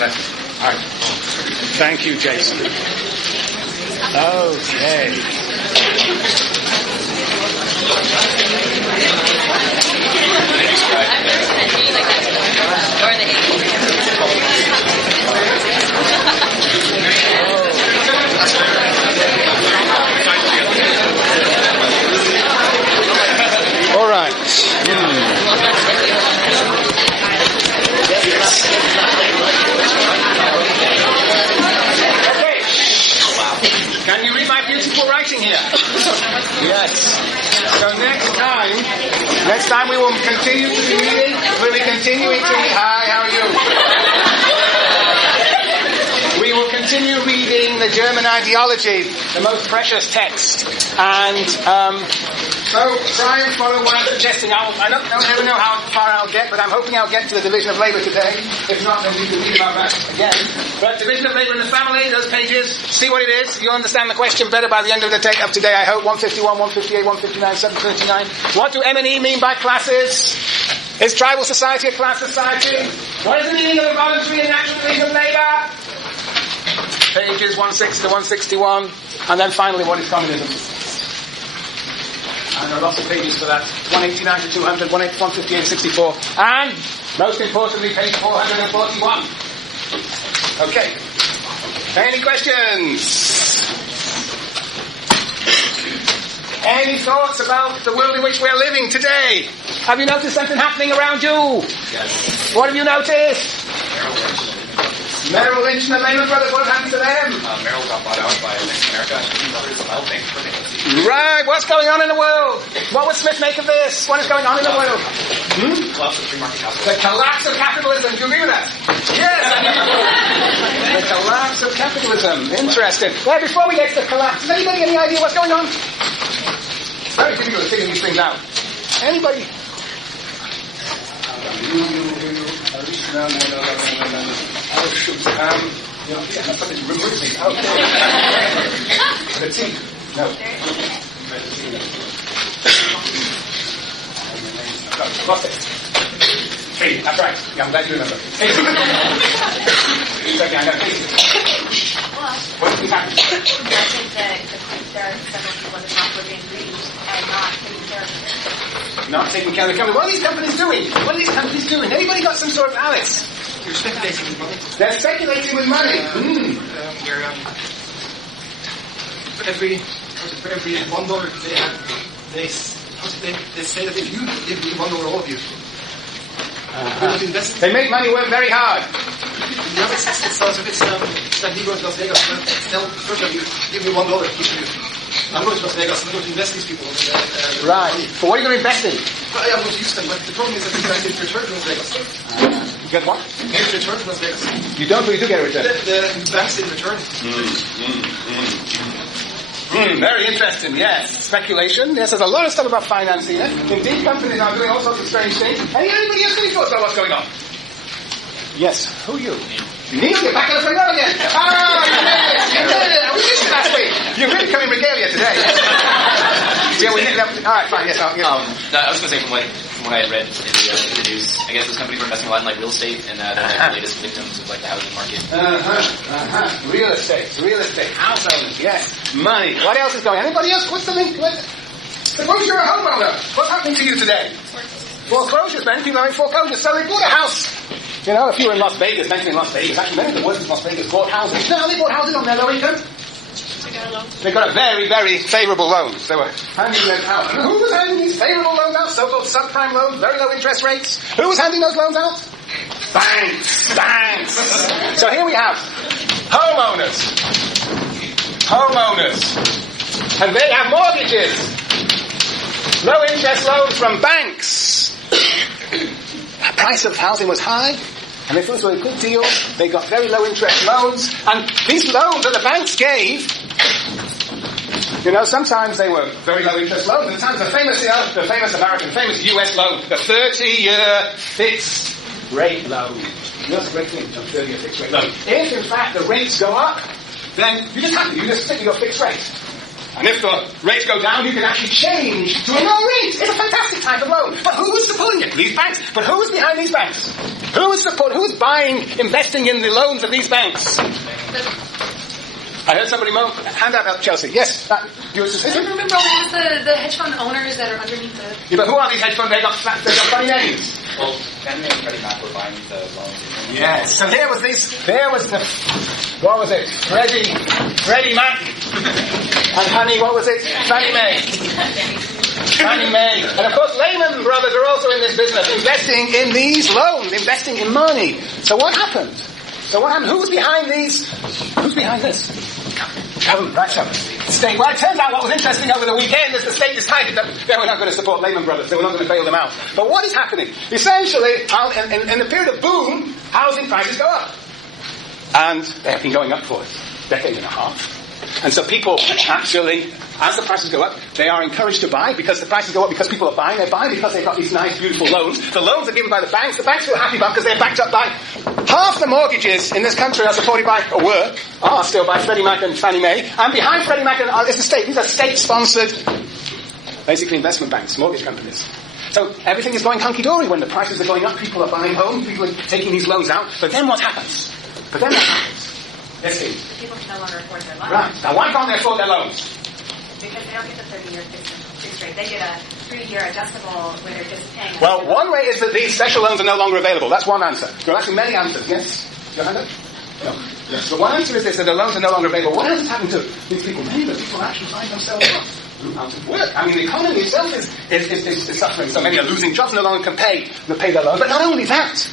All right. Thank you, Jason. Okay. All right. Okay. Can you read my beautiful writing here? Yes. So next time we will continue to be reading. We'll be continuing to read. Hi, how are you? We will continue reading the German ideology, the most precious text, and so try and follow what I'm suggesting. I don't ever know how far I'll get, but I'm hoping I'll get to the division of labour today. If not, then we can read about that again. But division of labour in the family, those pages, see what it is. You'll understand the question better by the end of the day of today, I hope. 151, 158, 159, 739. What do M&E mean by classes? Is tribal society a class society? What is the meaning of the voluntary and natural division of labour? Pages 160 to 161. And then finally, what is communism? And there are lots of pages for that. 189 to 200, 158 to 64. And, most importantly, page 441. Okay. Any questions? Any thoughts about the world in which we're living today? Have you noticed something happening around you? Yes. What have you noticed? Merrill Lynch and the Lehman Brothers, what happened to them? Merrill got bought out by America and others about banks for bankruptcy. Right, what's going on in the world? What would Smith make of this? What is going on in the world? Collapse of free market capitalism. The collapse of capitalism. Do you agree with that? Yes. The collapse of capitalism. Interesting. Well, before we get to the collapse, has anybody any idea what's going on? It's very difficult to figure these things out. Anybody? No. Oh, shoot. Remove me. Okay. The tea. No. Lost it. Hey, that's right. Yeah, I'm glad you remember. Hey. It's okay, I got it. What did happen? I think that there are several people at the top who are being greedy and not taking care of it. Not taking care of the company. What are these companies doing? What are these companies doing? Anybody got some sort of Alex? You're speculating with money. They're speculating with money. For every $1 they say that if you give me $1, all of you, they make money work very hard. The other says it's like me going to Las Vegas. Tell first of you, give me $1 each of you. I'm going to Las Vegas. I'm going to invest these people. Right. But what are you going to invest in? Well, I'm going to use them, but the problem is that you guys get return from Las Vegas. You get what? You get return from Las Vegas. You don't, but you do get a return. The banks in return. Very interesting, yes. Speculation. Yes, there's a lot of stuff about finance here. Indeed, companies are doing all sorts of strange things. Anybody else any thoughts about what's going on? Yes. Who are you? Neil, you're back on the front row again. You did it. We missed you last week. You're really coming regalia today. Yeah, we all right, fine, yes. I was going to say from what I had read in the news, I guess those companies were investing a lot in like real estate and they're like the latest victims of like the housing market. Real estate, house owners, yes. Money. What else is going on? Anybody else? What's the link? Suppose you're a homeowner. What's happening to you today? Foreclosures, many people are in foreclosures, so they bought a house. You know, if you were in Las Vegas, mentioning Las Vegas, actually many of the workers in Las Vegas bought houses. No, they bought houses on their low income. They got a very, very favourable loan. They were handing them out. And who was handing these favourable loans out? So-called subprime loans, very low interest rates. Who was handing those loans out? Banks. So here we have homeowners. And they have mortgages. Low interest loans from banks. The price of housing was high, and they thought it was a good deal. They got very low interest loans, and these loans that the banks gave, you know, sometimes they were very low interest loans, and sometimes the famous US loan, the 30-year fixed rate loan. That's a great thing, a 30-year fixed rate loan. If in fact the rates go up, then you just stick with your fixed rate. And if the rates go down, you can actually change to a low rate. It's a fantastic type of loan. But who was supporting it? These banks. But who was behind these banks? Who is buying, investing in the loans of these banks? I heard somebody hand out Chelsea. Yes, you were saying? Remember the hedge fund owners that are underneath the... Yeah, but who are these hedge funds? They got funny names. Well, Fannie Mae and Freddie Mac were buying the loans. Yes. So what was it? Freddie Mac. And honey, what was it? Fannie Mae. Fannie Mae. And of course, Lehman Brothers are also in this business, investing in these loans, investing in money. So what happened? Who's behind these? Who's behind this? Government, right, so state. Well, it turns out what was interesting over the weekend is the state decided that they were not going to support Lehman Brothers. They were not going to bail them out. But what is happening? Essentially, in the period of boom, housing prices go up. And they have been going up for a decade and a half. And so people actually, as the prices go up, they are encouraged to buy because the prices go up because people are buying. They're buying because they've got these nice, beautiful loans. The loans are given by the banks. The banks are happy about because they're backed up by half the mortgages in this country are supported by, or are still by Freddie Mac and Fannie Mae. And behind Freddie Mac is the state. These are state-sponsored, basically investment banks, mortgage companies. So everything is going hunky-dory. When the prices are going up, people are buying homes, people are taking these loans out. But then what happens? Let's see. People can no longer afford their loans. Right. Now, why can't they afford their loans? Because they don't get the 30-year fixed rate. They get a 3-year adjustable where they're just paying. Well, one way is that these special loans are no longer available. That's one answer. There are actually many answers. Yes? Your hand up? No. Yes. So one answer is this, that the loans are no longer available. What else has happened to these people? Many of the people actually find themselves out of work. I mean, the economy itself is suffering. So many are losing jobs, no longer can pay their loans. But not only that,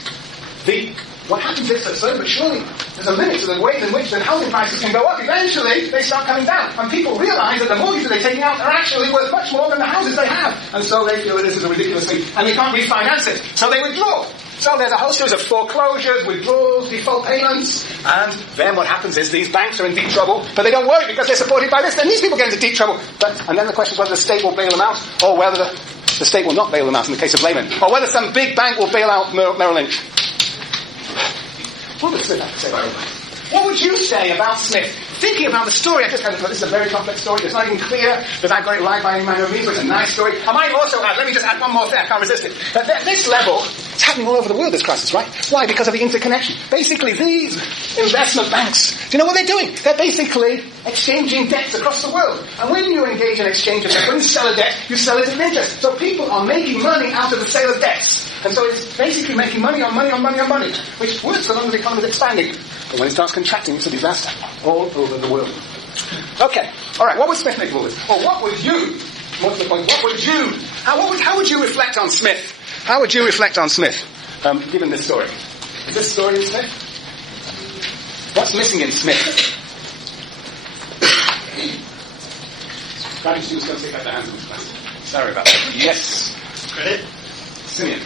what happens is that slowly but surely there's a limit to the ways in which the housing prices can go up. Eventually, they start coming down. And people realize that the mortgages they're taking out are actually worth much more than the houses they have. And so they feel that this is a ridiculous thing. And they can't refinance it. So they withdraw. So there's a whole series of foreclosures, withdrawals, default payments. And then what happens is these banks are in deep trouble. But they don't worry because they're supported by this. Then these people get into deep trouble. And then the question is whether the state will bail them out or whether the state will not bail them out in the case of Lehman. Or whether some big bank will bail out Merrill Lynch. What would Smith have to say about it? What would you say about Smith? Thinking about the story, I just kind of thought this is a very complex story. It's not even clear that I've got it right by any manner of means, but it's a nice story. I might also add, let me just add one more thing, I can't resist it. At this level, it's happening all over the world, this crisis, right? Why? Because of the interconnection. Basically, these investment banks, do you know what they're doing? They're basically exchanging debts across the world. And when you engage in exchange of debt, when you sell a debt, you sell it at an interest. So people are making money out of the sale of debts. And so it's basically making money on money on money on money, which works so long as the economy is expanding. But when it starts contracting, it's a disaster all over the world. Okay, all right. What would Smith make of all this? Or what would you? What's the point? What would you? How would you reflect on Smith? How would you reflect on Smith, given this story? Is this story in Smith? What's missing in Smith? Graduate students going to take out their hands in this class. Sorry about that. Yes. Credit? Simeon.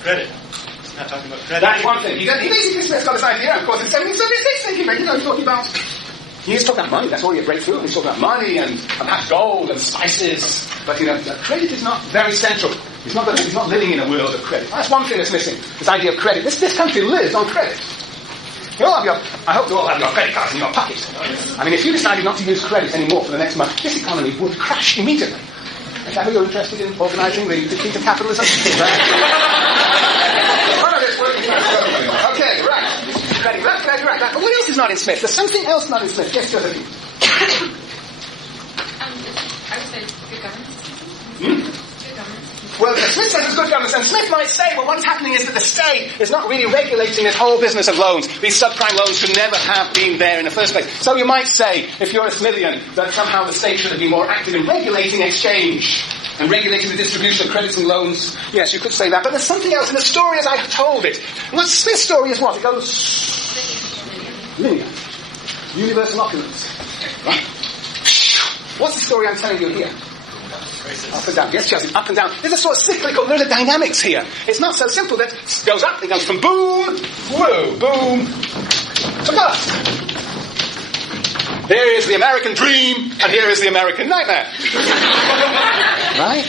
Credit. Not talking about credit. That's one thing. He basically Smith's got this idea, of course, it's thinking, he's talking about money. That's already a breakthrough. He's talking about money and perhaps gold and spices. But, credit is not very central. He's not living in a world of credit. That's one thing that's missing. This idea of credit. This country lives on credit. I hope you all have your credit cards in your pocket. I mean, if you decided not to use credit anymore for the next month, this economy would crash immediately. Is that how you're interested in organising the defeat of capitalism? Okay, right. Credit, right. But what else is not in Smith? There's something else not in Smith. Yes, Josephine. I would say good governance. Hmm? Good governance. Well, Smith says it's good governance, and Smith might say, well, what's happening is that the state is not really regulating this whole business of loans. These subprime loans should never have been there in the first place. So you might say, if you're a Smithian, that somehow the state should have been more active in regulating exchange and regulating the distribution of credits and loans. Yes, you could say that. But there's something else in the story as I have told it. What Smith's story is what? It goes linear. Universal opulence. Right? What's the story I'm telling you here? Up and down. Yes, Chelsea, up and down. There's a sort of cyclical, there's a dynamics here. It's not so simple that it goes up, it goes from boom, whoa, boom, to bust. Here is the American dream, and here is the American nightmare. Right?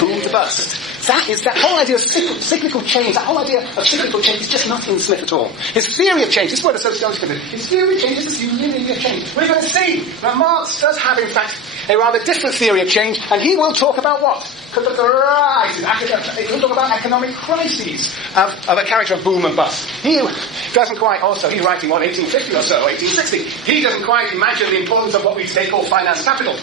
Boom to bust. that whole idea of cyclical change, that whole idea of cyclical change is just not in Smith at all. His theory of change, this is what a sociologist can do, his theory of change is this unity of change. We're going to see that Marx does have, in fact, a rather different theory of change, and he will talk about what? He'll talk about economic crises of a character of boom and bust. He doesn't quite also, he's writing, 1850 or so, 1860. He doesn't quite imagine the importance of what we today call finance capital.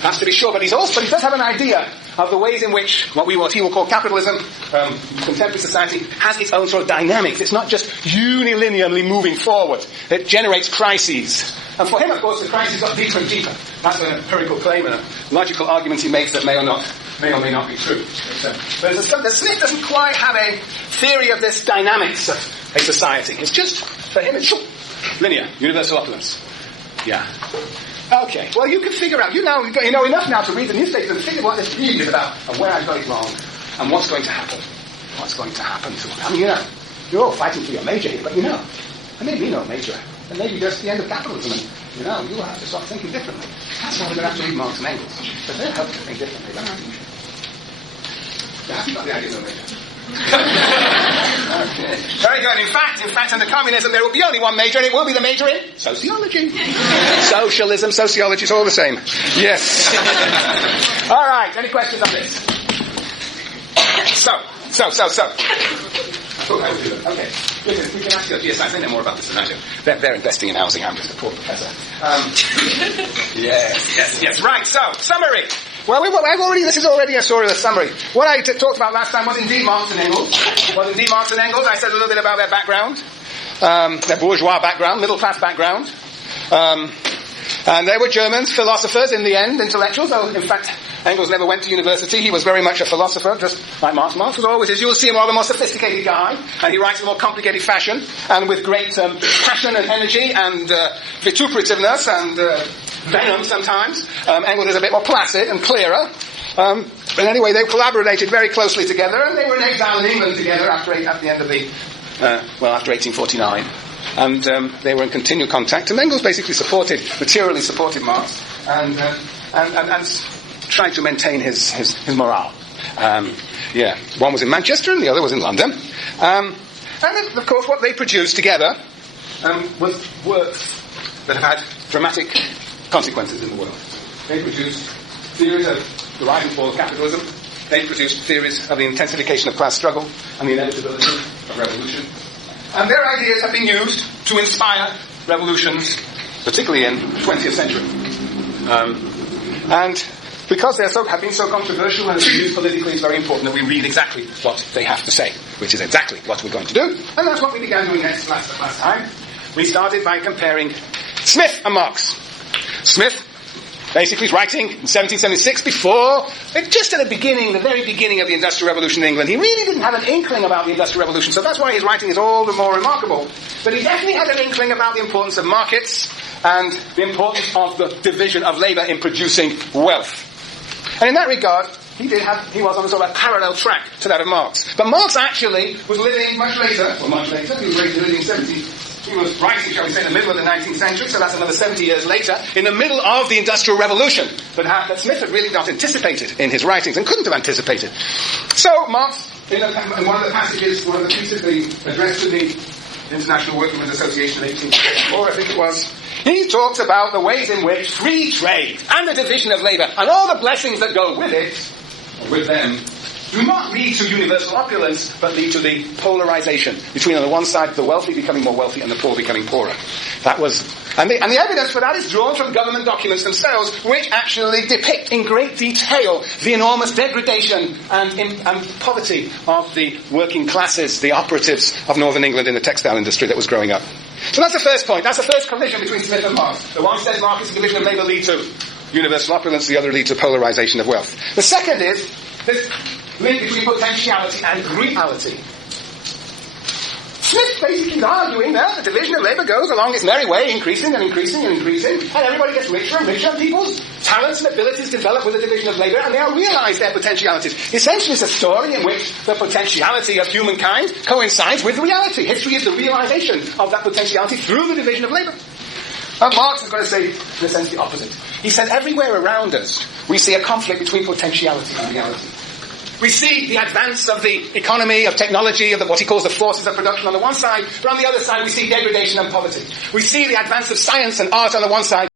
That's to be sure, but he does have an idea of the ways in which what he will call capitalism, contemporary society, has its own sort of dynamics. It's not just unilinearly moving forward. It generates crises. And for him, of course, the crises got deeper and deeper. That's an empirical claim and a logical argument he makes that may or may not be true. But Smith doesn't quite have a theory of this dynamics of a society. It's just, for him, it's linear, universal opulence. Yeah. Okay, well, you can figure out, you know enough now to read the newspaper and figure what this really is about and where I got it wrong and what's going to happen. What's going to happen to it. I mean, you're all fighting for your major here, but and maybe no major, and maybe just the end of capitalism, and you'll have to start thinking differently. That's why we're going to have to read Marx and Engels, because they'll help you think differently. That's not the idea of a major. Okay. Very good. In fact, under communism there will be only one major, and it will be the major in sociology. Socialism, sociology, it's all the same. Yes. All right. Any questions on this? So. Okay. Listen, we can ask you. Yes, I think they're more about this than I do. They're investing in housing. I'm just a poor professor. Yes. Right. So, summary. Well, this is already a sort of a summary. What I talked about last time was indeed Marx and Engels. I said a little bit about their background, their bourgeois background, middle-class background. And they were Germans, philosophers in the end, intellectuals, though in fact Engels never went to university. He was very much a philosopher, just like Marx. Marx was always, as you'll see, a rather more sophisticated guy, and he writes in a more complicated fashion, and with great passion and energy and vituperativeness and venom sometimes. Engels is a bit more placid and clearer. But anyway, they collaborated very closely together, and they were in exile in England together after 1849. And they were in continual contact. And Engels basically materially supported Marx, and tried to maintain his morale. One was in Manchester and the other was in London. And of course, what they produced together was works that have had dramatic consequences in the world. They produced theories of the rise and fall of capitalism. They produced theories of the intensification of class struggle and the inevitability of revolution. And their ideas have been used to inspire revolutions, particularly in the 20th century. And because have been so controversial and used politically, it's very important that we read exactly what they have to say, which is exactly what we're going to do. And that's what we began doing last time. We started by comparing Smith and Marx. Smith basically is writing in 1776 just at the very beginning of the Industrial Revolution in England. He really didn't have an inkling about the Industrial Revolution, so that's why his writing is all the more remarkable. But he definitely had an inkling about the importance of markets and the importance of the division of labour in producing wealth. And in that regard, he was on a sort of a parallel track to that of Marx. But Marx actually was living much later. He was living He was writing, shall we say, in the middle of the 19th century, so that's another 70 years later, in the middle of the Industrial Revolution, that Smith had really not anticipated in his writings, and couldn't have anticipated. So Marx, in one of the passages, one of the pieces that he addressed to the International Workingmen's Association in 1864, I think it was, he talks about the ways in which free trade and the division of labour and all the blessings that go with it, or with them, do not lead to universal opulence, but lead to the polarization between, on the one side, the wealthy becoming more wealthy and the poor becoming poorer. And the evidence for that is drawn from government documents themselves, which actually depict in great detail the enormous degradation and poverty of the working classes, the operatives of northern England in the textile industry that was growing up. So that's the first point. That's the first collision between Smith and Marx. The one says markets and division of labour lead to universal opulence, the other leads to polarization of wealth. The second is this link between potentiality and reality. Smith basically is arguing that the division of labour goes along its merry way, increasing and increasing and increasing, and everybody gets richer and richer, and people's talents and abilities develop with the division of labour, and they all realise their potentialities. Essentially, it's a story in which the potentiality of humankind coincides with reality. History is the realisation of that potentiality through the division of labour. And Marx is going to say, in a sense, the opposite. He said, everywhere around us, we see a conflict between potentiality and reality. We see the advance of the economy, of technology, of what he calls the forces of production on the one side, but on the other side we see degradation and poverty. We see the advance of science and art on the one side,